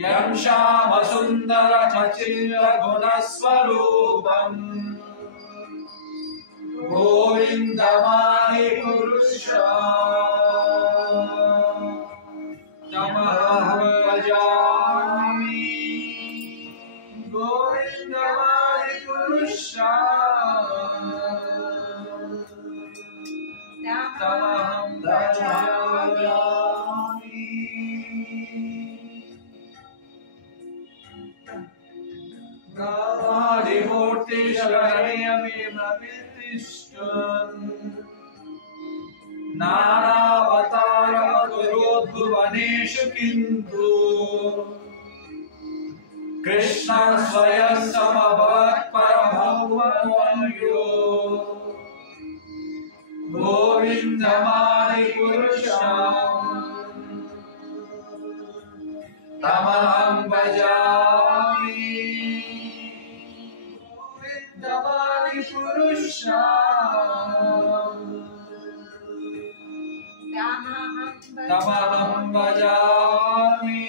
यं श्यामसुन्दरचचिरगुणस्वरूपम् गोविन्दमादिपुरुषा तमहं भजामि गोविन्दमादिपुरुषा तमहं भजामि। ब्रह्मादिमूर्तिशरणयमेवतिष्ठन् नानावतारमकरोद्भुवनेषु किन्तु कृष्ण स्वयं समभवत् परमो गोविन्दमादिपुरुषा तमहं भजामि गोविन्दमादिपुरुषा तमहं भजामि।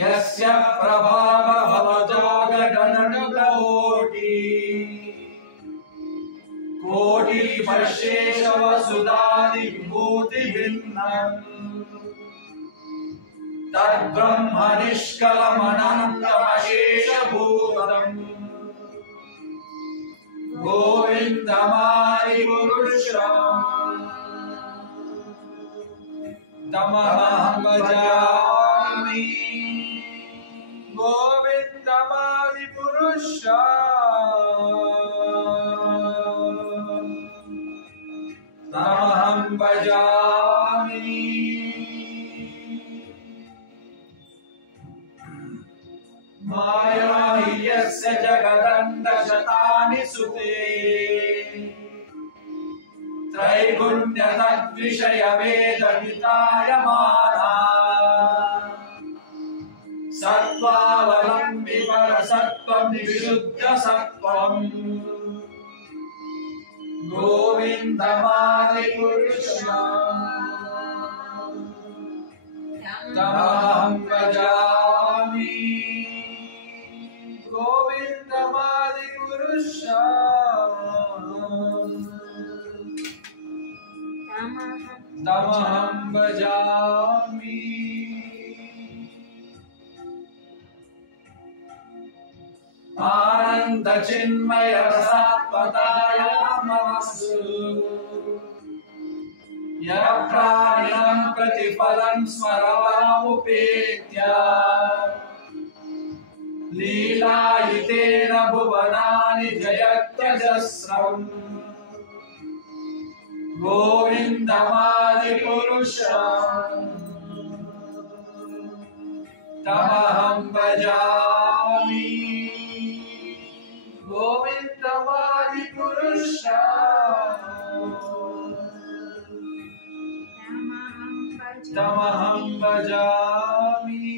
यस्य प्रभावभवतो गगनकोटि कोटिपशेषवसुधादिविभूतिभिन्नम् तद्ब्रह्मनिष्कलमनन्तमशेषभूतम् गोविन्दमादिपुरुषा तमहं भजामि गोविन्दमादिपुरुषा तमहं भजामि माया हि यस्य जगदण्डशतानि सुते त्रैगुण्यतद्विषयवेदवितायमाना सत्त्वावलम्बि परसत्त्वं विशुद्धसत्त्वम् गोविन्दमादिपुरुषम् तमहं भजामि गोविन्दमादिपुरुषम् तमहं भजामि आनन्दचिन्मय रसात्मताय नमस्तु यः प्राणिनं प्रतिपदं स्मरवामुपेत्य लीलायितेन भुवनानि जयत्यजस्रम् गोविन्दमादिपुरुषम् तमहं भजामि गोविन्दमादिपुरुषम् तमहं भजामि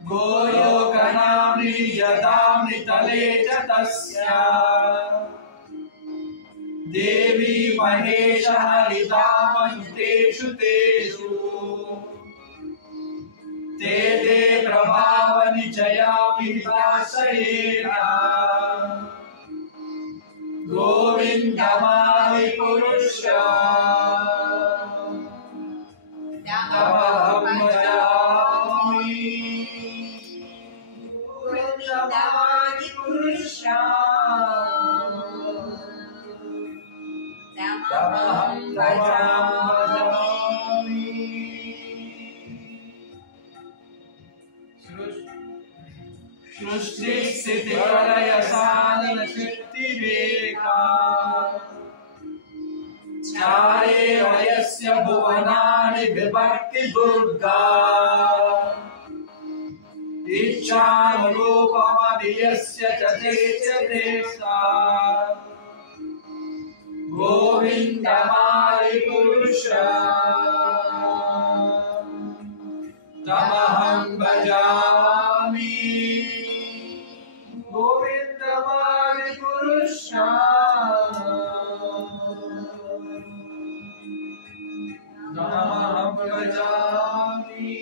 गोलोकनाम्नि यदाम्नि तले च तस्य देवी महेशः हरितामनुतेषु तेषु ते ते प्रभावनिचयामिताश्रयेण गोविन्दमादिपुरुषम् तमहं भजामि तमहं भजामि सृष्टिस्थितिप्रलयसाधनशक्तिरेका चारे वयस्य भुवनानि विभक्ति दुर्गा इच्छानुरूपमधियस्य च ते सा गोविन्दमादिपुरुषम् तमहं भजामि गोविन्दमादिपुरुषम् तमहं भजामि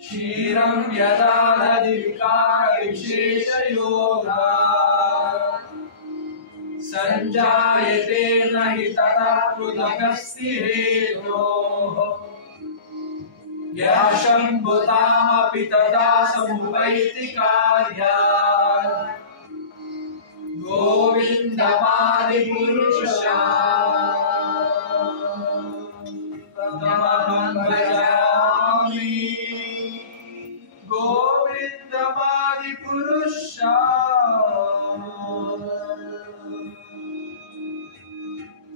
क्षीरं यदा विकारविशेषयोगा सञ्जायते न हि तथा पृथगस्ति हेतोः यः शम्भुतामपि तदा समुपैति कार्यात् गोविन्दमादिपुरुषम् तमहं भजामि गोविन्दमादिपुरुषम्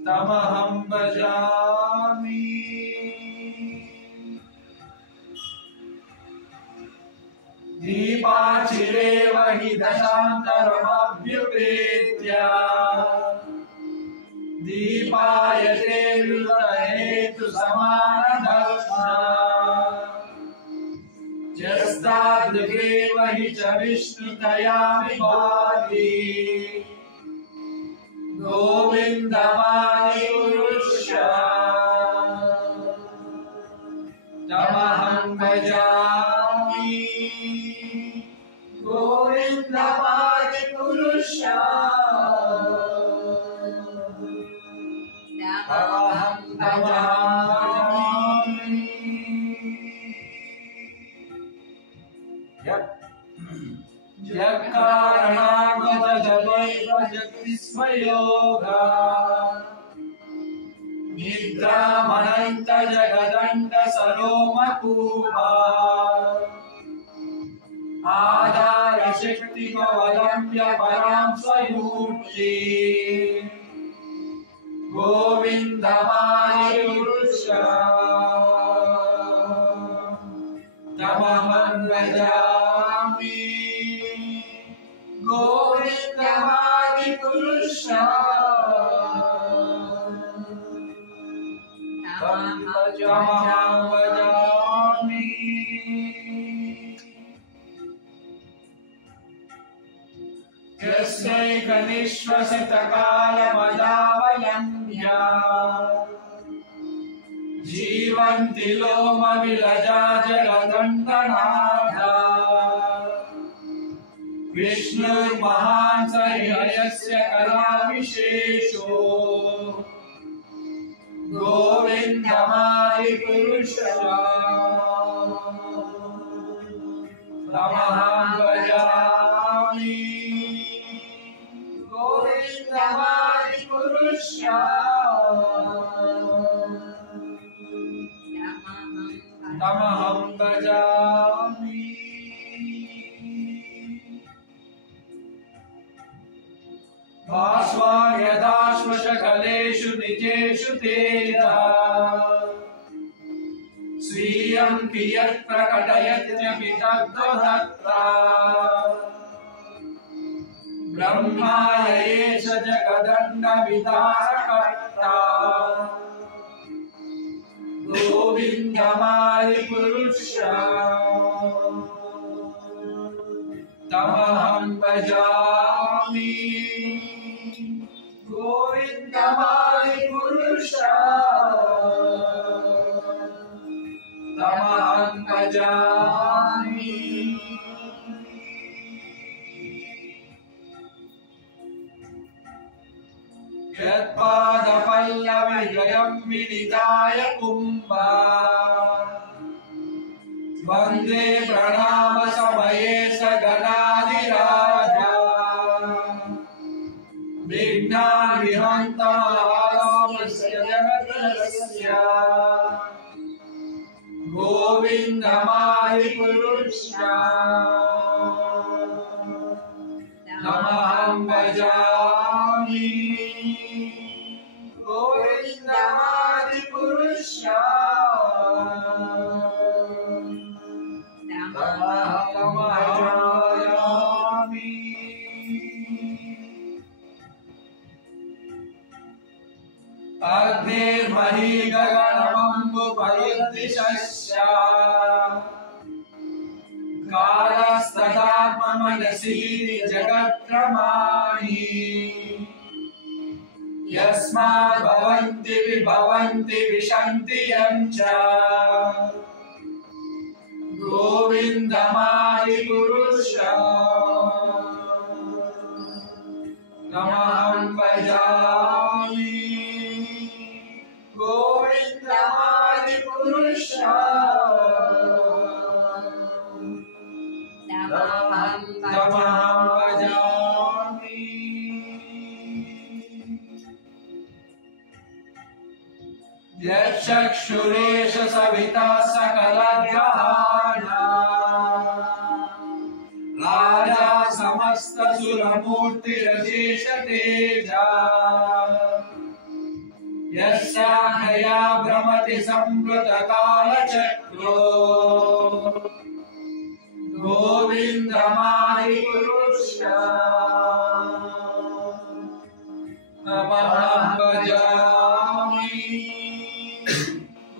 तमहं भजामि दीपाचिरेव हि दशान्तरमभ्युपेत्य दीपायते विवृतहेतु समानदर्शना यस्तादृगेव हि च विष्णुतया विभाति गोविन्दमादिपुरुषम् तमहं भजामि गोविन्दमादिपुरुषम् तमहं भजामि जगत्कारणात्मजगैर्भजति निद्रामनन्त जगदण्ड सरोमकूपा आधार शक्ति अवलंब्य परां स्वमूर्ति गोविंदमादिपुरुष तमहं भजामि गोविंदमादिपुरुष तमहं भजामि यस्मै कनिश्वसितकालमदावयम्या जीवन्ति लोमविलजा जगदण्डनाथा विष्णुर्महान् स हयस्य कलाविशेषो गोविन्दमादिपुरुषः तमहं भजामि गोविन्दमादिपुरुष तमहं भजामि भास्वार्यदाश्वशकलेषु निजेषु तेजः स्वीयं कियत् प्रकटयत्यपि तद्वदत्ता ब्रह्माय एष जगदण्डविदारकर्ता गोविन्दमादिपुरुष तमहं भजामि गोविन्दमादिपुरुष तमहं भजामि यत्पादपल्लवजयं विनिधाय कुम्भा वन्दे प्रणामसमये स गणाधिराजा विघ्नान् विहन्तास्य जगत्रस्य गोविन्दमादिपुरुष तमहं भजामि गोविन्दमादिपुरुष तमहं भजामि अग्निर्मही गगनमम्बुपरुद्दिशस्य कालस्तदात्ममनसि जगत्प्रमाणि यस्मात् भवन्ति विभवन्ति विशन्ति यं च गोविन्दमादिपुरुष तमहं भजामि गोविन्दमादिपुरुष तमहं भजामि यच्चक्षुरेश सविता सकलग्रहाणां राजा समस्तसुरमूर्तिरशेष तेजा यस्याज्ञया भ्रमति संवृतकालचक्रो गोविन्दमादिपुरुष तमहं भजामि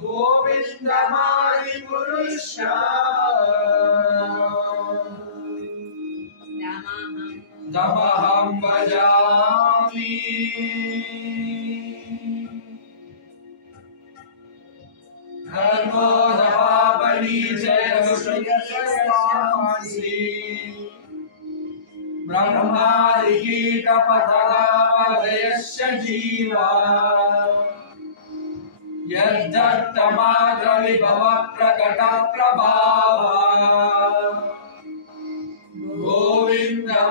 गोविन्दमादिपुरुष तमहं भजामि धर्मोधवापणि जयसुषयस्वांसि ब्रह्मादिकीटपतगावलयस्य जीवा यद्दत्तमाद्रविभव प्रकटप्रभावा गोविन्दमादिपुरुष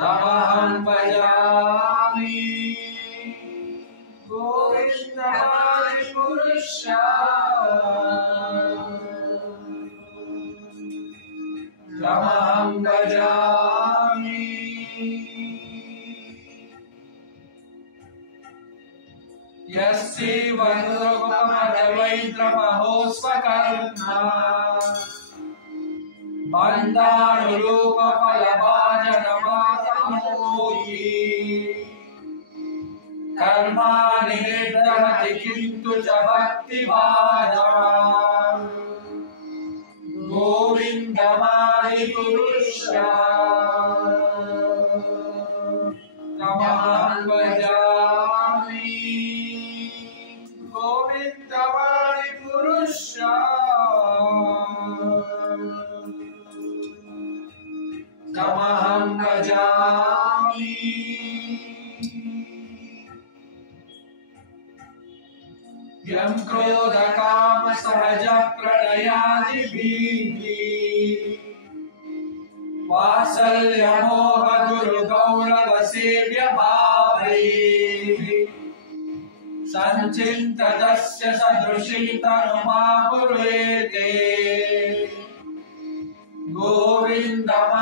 तमहं भजामि गोविन्दमादिपुरुष तमहं भजामि यस्यैव नुरुपमदवैद्रमहोस्वकर्मा बन्धानुरूपफलभाजनमातमोहि कर्माणि निर्दहति किन्तु च भक्तिभाजम् गोविन्दमादिपुरुषा तमहं भजामि गोविन्दमादिपुरुषा तमहं भजामि यं क्रोधकामसहज प्रणयादिभिः वात्सल्यमोह गुरुगौरवसेव्यभावैः सञ्चिन्ततस्य सदृशी तनुमापुरेते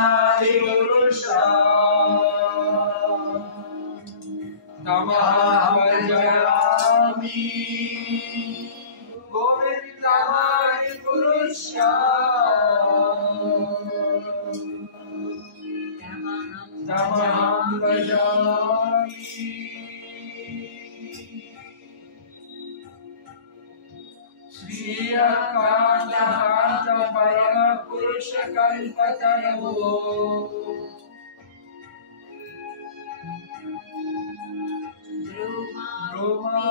गोविन्दमादिपुरुषा तमहं भजामि गोविन्दमादिपुरुषा तमहं भजामि श्रीयकान्त परमपुरुषकल्पतरवो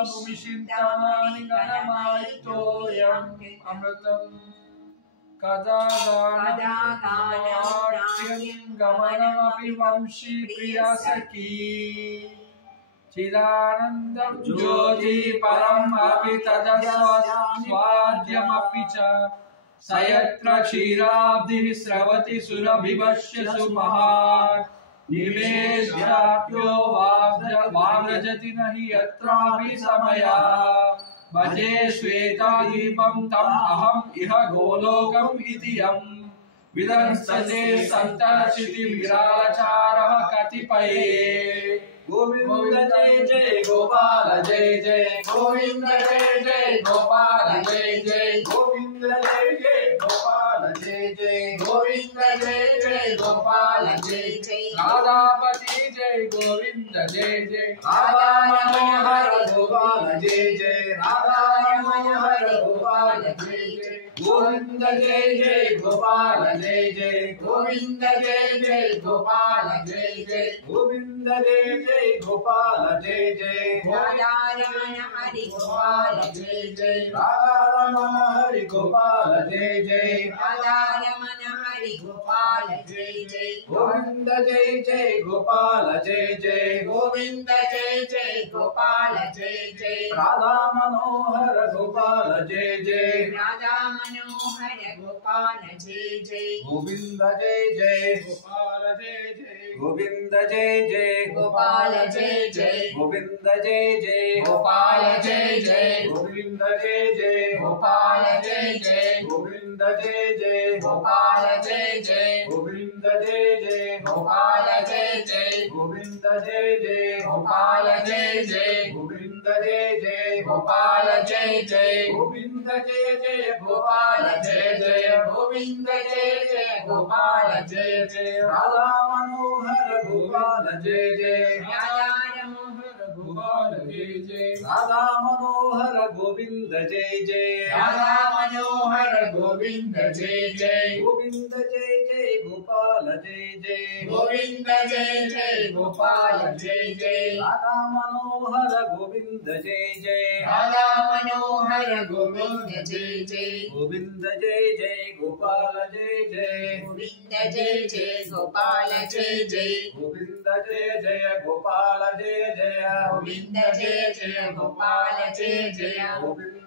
भूमिशिन्तामणि गणमायितोऽयम् अमृतम् कदा गानाट्यं गमनमपि वंशी प्रिया सखी चिदानन्दं ज्योति परम् अपि तदस्वाद्यमपि च स यत्र क्षीराब्धिः स्रवति सुरभिवश्य सुमहान् निवेश्याप्यो वाव्रजति न हि यत्रापि समया भजे श्वेतादीपं तम् अहम् इह गोलोकम् इति यम् विदंसते सन्तर्षिति विरालचारः कतिपये गोविंद जय जय गोपाल जय जय गोविंद जय जय गोपाल जय जय गोविंद जय जय गोपाल जय जय गोविंद जय जय गोपाल जय जय राधापति जय गोविंद जय जय राधा मनोहर गोपाल जय जय राधा मनोहर गोपाल जय जय गोविंद जय जय गोपाल जय जय गोविंद जय जय गोपाल जय जय गोविंद जय जय गोपाल जय जय राधा रमण हरि गोपाल जय जय राधा रमण हरि गोपाल जय जय राधा रमण हरि गोपाल जय जय गोविंद जय जय गोपाल जय जय गोविंद जय जय गोपाल जय जय राधा मनोहर गोपाल जय जय राधा मनोहर गोपाल जय जय गोविंद जय जय गोपाल जय जय गोविंद जय जय गोपाल जय जय गोविंद जय जय गोपाल जय जय गोविंद जय जय गोपाल जय जय गोविंद जय जय गोपाल जय जय गोविंद जय जय गोपाल जय जय गोविंद जय जय गोपाल जय जय गोविंद जय जय गोपाल जय जय गोविंद जय जय गोपाल जय जय गोविंद जय जय गोपाल जय जय राधा मनोहर गोपाल जय जय राधा मनोहर गोपाल जय जय राधा मनोहर गोविंद जय जय राधा मनोहर गोविंद जय जय गोविंद जय जय गोपाल जय जय गोविंद जय जय गोपाल जय जय राधा मनोहर गोविंद जय जय राधा मनोहर गोविंद जय जय गोविंद जय जय गोपाल जय जय गोविंद जय जय गोपाल जय जय गोविंद जय जय गोपाल जय जय गोविंद जय जय गोपाल जय जय गोविंद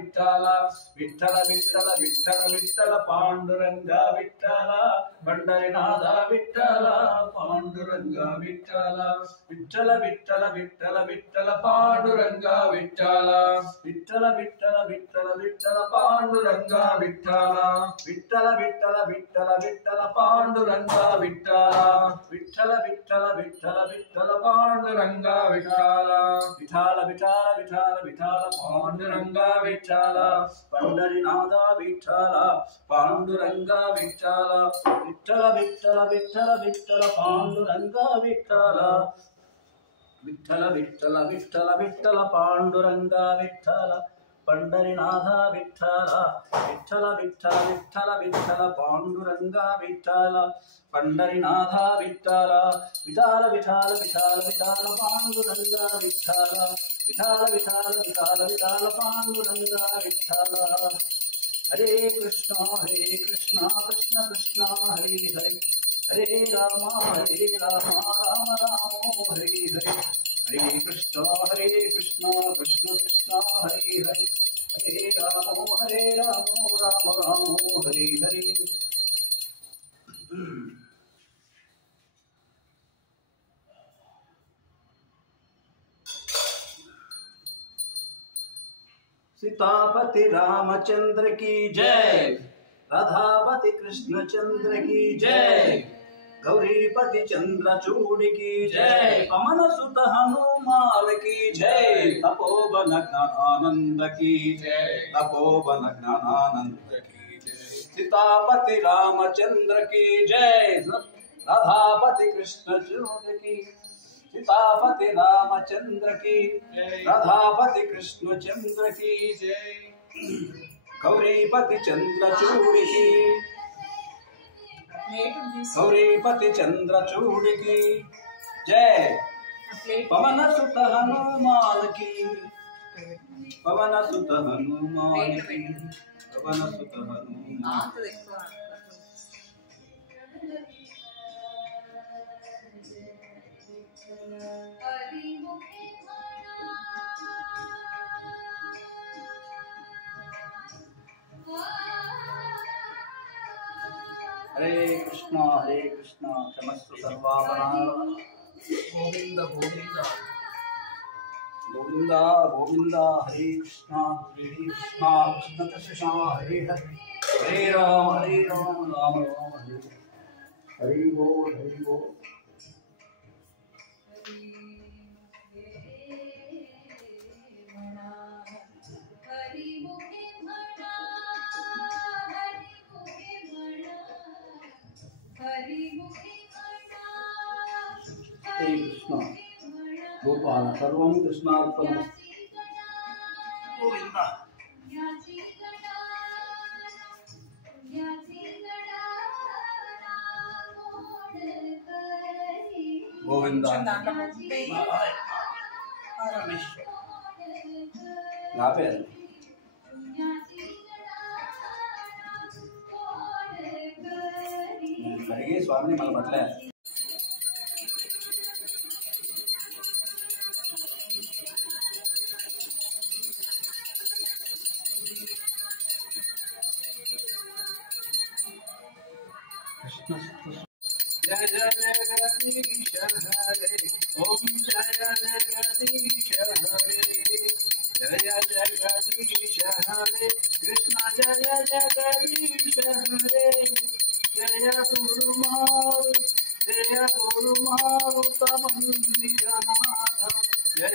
విఠల విఠల విఠల విఠల విఠల పాండురంగ విఠల పండరినాథ విఠల పాండురంగ విఠల విఠల విఠల విఠల విఠల పాండురంగ విఠల విఠల విఠల విఠల విఠల పాండురంగ విఠల విఠల విఠల విఠల విఠల పాండురంగ విఠల విఠల విఠల విఠల విఠల పాండురంగ విఠల విఠల విఠల విఠల విఠల పాండురంగ విఠల పండరినాథ విఠల పాండురంగ విఠల విఠల విఠల విఠల విఠల పాండురంగ విఠల విఠల విఠల విఠల విఠల పాండురంగ విఠల పండరినాథ విఠల విఠల విఠల విఠల విఠల పాండురంగ విఠల పండరినాథ విఠల విఠల విఠల విఠల విఠల పాండురంగ విఠల విఠల విఠల విఠల విఠల పాండురంగ విఠల హరే కృష్ణ కృష్ణ కృష్ణ హరే హరే హరే రామ రామ రామ హరే హరే హరే కృష్ణ కృష్ణ కృష్ణ హరే హరే హరే రామ రామ రామ హరే హరే. सीतापति रामचंद्र की जय, राधापति कृष्ण चंद्र की जय, गौरीपति चंद्रचूड़ की जय, पवन सुत हनुमान की जय, तपोवन ज्ञानानंद की जय, तपोवन ज्ञानानंद की जय. सीतापति रामचंद्र की जय, राधापति कृष्ण चूड़ की, सीतापति रामचंद्र की राधापति कृष्ण चंद्र की जय, गौरीपति चंद्रचूड़ की, गौरीपति चंद्रचूड़ की जय, पवन सुत हनुमान की, पवन सुत हनुमान की, पवन सुत हनुमान. हरे कृष्णा क्षमस्व सर्वापराध. गोविंद गोविंद गोविंद गोविंद. हरे कृष्णा कृष्ण कृष्ण हरे हरे हरे राम राम राम हरे हरि बोल हरि बोल. हरे कृष्ण गोपाल सर्वं कृष्णार्पणमस्तु. गोविंद गोविंद. यहाँ पे అడిగి స్వామిని మళ్ళీ పట్టలే. जय जय जगदीश हरे ओम जय जगदीश हरे जय जगदीश हरे कृष्ण जय जगदीश हरे जय गुरु मारुतमंदिरनाथ जय